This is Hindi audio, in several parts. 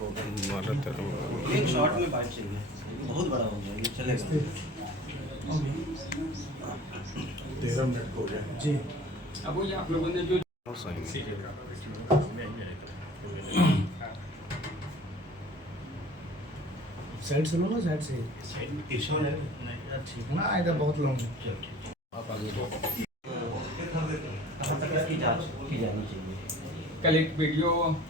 एक शॉट में बाइट चाहिए, बहुत बड़ा हो गया ये, चलेगा 13 मिनट हो गया जी। अब वो ये आप लोगों ने जो साइड से लो ना, साइड से ईश्वर है अच्छी ना, इधर बहुत लोग हैं। आप आगे कहाँ तक की जांच की जानी चाहिए? कल एक वीडियो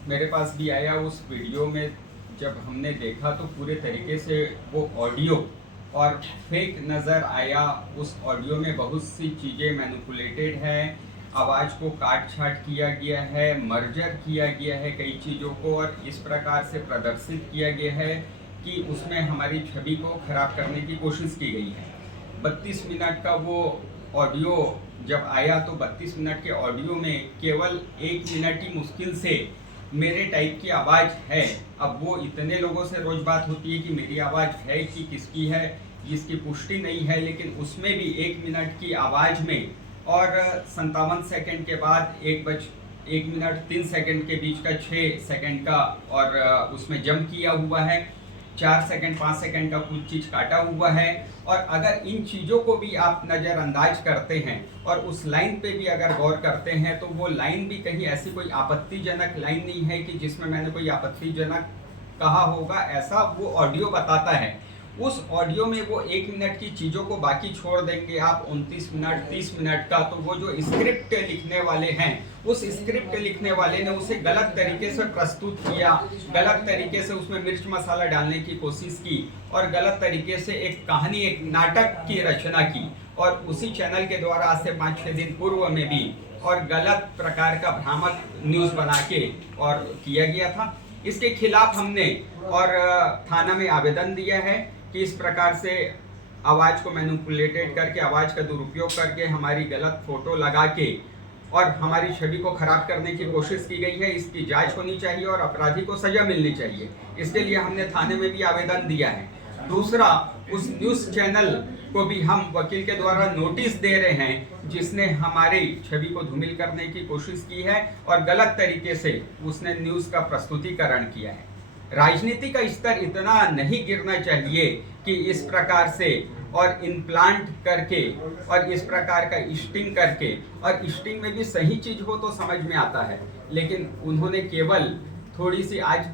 मेरे पास भी आया। उस वीडियो में जब हमने देखा तो पूरे तरीके से वो ऑडियो और फेक नज़र आया। उस ऑडियो में बहुत सी चीज़ें मैनिपुलेटेड है, आवाज़ को काट छाट किया गया है, मर्जर किया गया है कई चीज़ों को, और इस प्रकार से प्रदर्शित किया गया है कि उसमें हमारी छवि को खराब करने की कोशिश की गई है। 32 मिनट का वो ऑडियो जब आया तो 32 मिनट के ऑडियो में केवल 1 मिनट ही मुश्किल से मेरे टाइप की आवाज़ है। अब वो इतने लोगों से रोज़ बात होती है कि मेरी आवाज़ है कि किसकी है, इसकी पुष्टि नहीं है, लेकिन उसमें भी 1 मिनट की आवाज़ में और 57 सेकंड के बाद 1 मिनट 3 सेकंड के बीच का 6 सेकंड का और उसमें जंप किया हुआ है, 4 सेकंड 5 सेकंड का कुछ चीज़ काटा हुआ है। और अगर इन चीज़ों को भी आप नज़रअंदाज करते हैं और उस लाइन पे भी अगर गौर करते हैं तो वो लाइन भी कहीं ऐसी कोई आपत्तिजनक लाइन नहीं है कि जिसमें मैंने कोई आपत्तिजनक कहा होगा, ऐसा वो ऑडियो बताता है। उस ऑडियो में वो 1 मिनट की चीज़ों को बाकी छोड़ देंगे आप 29 मिनट 30 मिनट का, तो वो जो स्क्रिप्ट लिखने वाले हैं, उस स्क्रिप्ट लिखने वाले ने उसे गलत तरीके से प्रस्तुत किया, गलत तरीके से उसमें मिर्च मसाला डालने की कोशिश की और गलत तरीके से एक कहानी, एक नाटक की रचना की। और उसी चैनल के द्वारा आज से 5-6 दिन पूर्व में भी और गलत प्रकार का भ्रामक न्यूज़ बना के और किया गया था। इसके खिलाफ हमने और थाना में आवेदन दिया है कि इस प्रकार से आवाज़ को मैनिपुलेटेड करके, आवाज़ का दुरुपयोग करके, हमारी गलत फोटो लगा के और हमारी छवि को खराब करने की कोशिश की गई है। इसकी जांच होनी चाहिए और अपराधी को सजा मिलनी चाहिए। इसके लिए हमने थाने में भी आवेदन दिया है। दूसरा, उस न्यूज़ चैनल को भी हम वकील के द्वारा नोटिस दे रहे हैं जिसने हमारी छवि को धूमिल करने की कोशिश की है और गलत तरीके से उसने न्यूज़ का प्रस्तुतिकरण किया है। राजनीति का स्तर इतना नहीं गिरना चाहिए कि इस प्रकार से और इम्प्लांट करके और इस प्रकार का स्टिंग करके, और स्टिंग में भी सही चीज़ हो तो समझ में आता है, लेकिन उन्होंने केवल थोड़ी सी, आज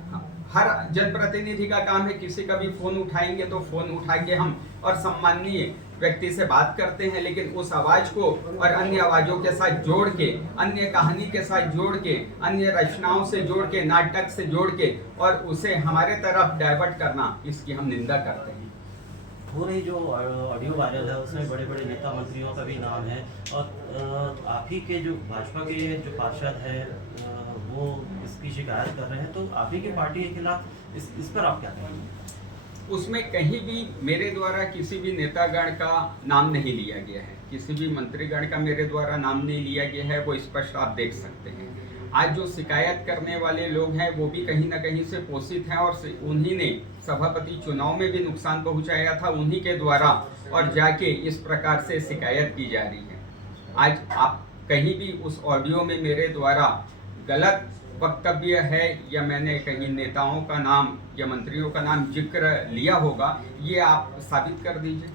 हर जनप्रतिनिधि का काम है, किसी का भी फ़ोन उठाएंगे तो फ़ोन उठा के हम और सम्माननीय व्यक्ति से बात करते हैं, लेकिन उस आवाज़ को और अन्य आवाज़ों के साथ जोड़ के, अन्य कहानी के साथ जोड़ के, अन्य रचनाओं से जोड़ के, नाटक से जोड़ के और उसे हमारे तरफ डाइवर्ट करना, इसकी हम निंदा करते हैं। हो रही जो ऑडियो वायरल है उसमें बड़े बड़े नेता मंत्रियों का भी नाम है और आप ही के जो भाजपा के जो पार्षद हैं वो इसकी शिकायत कर रहे हैं, तो आप ही की पार्टी के खिलाफ इस पर आप क्या कहेंगे? उसमें कहीं भी मेरे द्वारा किसी भी नेतागण का नाम नहीं लिया गया है, किसी भी मंत्रीगण का मेरे द्वारा नाम नहीं लिया गया है, वो स्पष्ट आप देख सकते हैं। आज जो शिकायत करने वाले लोग हैं वो भी कहीं ना कहीं से पोषित हैं और उन्हीं ने सभापति चुनाव में भी नुकसान पहुंचाया था, उन्हीं के द्वारा और जाके इस प्रकार से शिकायत की जा रही है। आज आप कहीं भी उस ऑडियो में मेरे द्वारा गलत वक्तव्य है या मैंने कहीं नेताओं का नाम या मंत्रियों का नाम जिक्र लिया होगा, ये आप साबित कर दीजिए।